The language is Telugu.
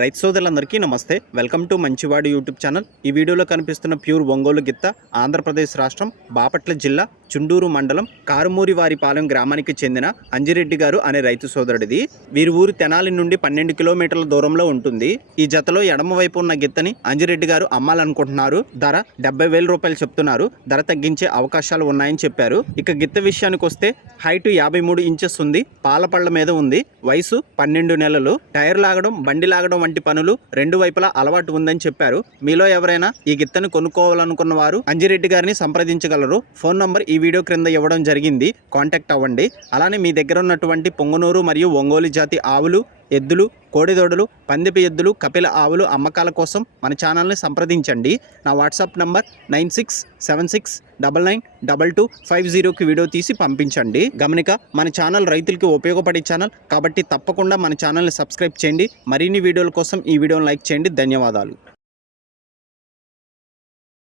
రైతు సోదరులందరికీ నమస్తే. వెల్కమ్ టు మంచివాడు యూట్యూబ్ ఛానల్. ఈ వీడియోలో కనిపిస్తున్న ప్యూర్ ఒంగోలు గిత్త ఆంధ్రప్రదేశ్ రాష్ట్రం బాపట్ల జిల్లా చుండూరు మండలం కారుమూరివారిపాలెం గ్రామానికి చెందిన అంజిరెడ్డి గారు అనే రైతు సోదరుడిది. వీరి ఊరు తెనాలి నుండి 12 కిలోమీటర్ల దూరంలో ఉంటుంది. ఈ జతలో ఎడమవైపు ఉన్న గిత్తని అంజిరెడ్డి గారు అమ్మాలనుకుంటున్నారు. ధర 70,000 రూపాయలు చెప్తున్నారు. ధర తగ్గించే అవకాశాలు ఉన్నాయని చెప్పారు. ఇక గిత్త విషయానికి వస్తే హైట్ 53 ఇంచెస్ ఉంది. పాలపళ్ళ మీద ఉంది. వయసు 12 నెలలు. టైర్ లాగడం, బండి లాగడం వంటి పనులు రెండు వైపులా అలవాటు ఉందని చెప్పారు. మీలో ఎవరైనా ఈ గిత్తని కొనుక్కోవాలనుకున్న వారు అంజిరెడ్డి గారిని సంప్రదించగలరు. ఫోన్ నంబర్ ఈ వీడియో క్రింద ఇవ్వడం జరిగింది. కాంటాక్ట్ అవ్వండి. అలానే మీ దగ్గర ఉన్నటువంటి పొంగనూరు మరియు ఒంగోలు జాతి ఆవులు, ఎద్దులు, కోడిదోడులు, పందిపి ఎద్దులు, కపిల ఆవులు అమ్మకాల కోసం మన ఛానల్ని సంప్రదించండి. నా వాట్సాప్ నంబర్ 9676992250కి వీడియో తీసి పంపించండి. గమనిక, మన ఛానల్ రైతులకి ఉపయోగపడే ఛానల్ కాబట్టి తప్పకుండా మన ఛానల్ని సబ్స్క్రైబ్ చేయండి. మరిన్ని వీడియోల కోసం ఈ వీడియోని లైక్ చేయండి. ధన్యవాదాలు.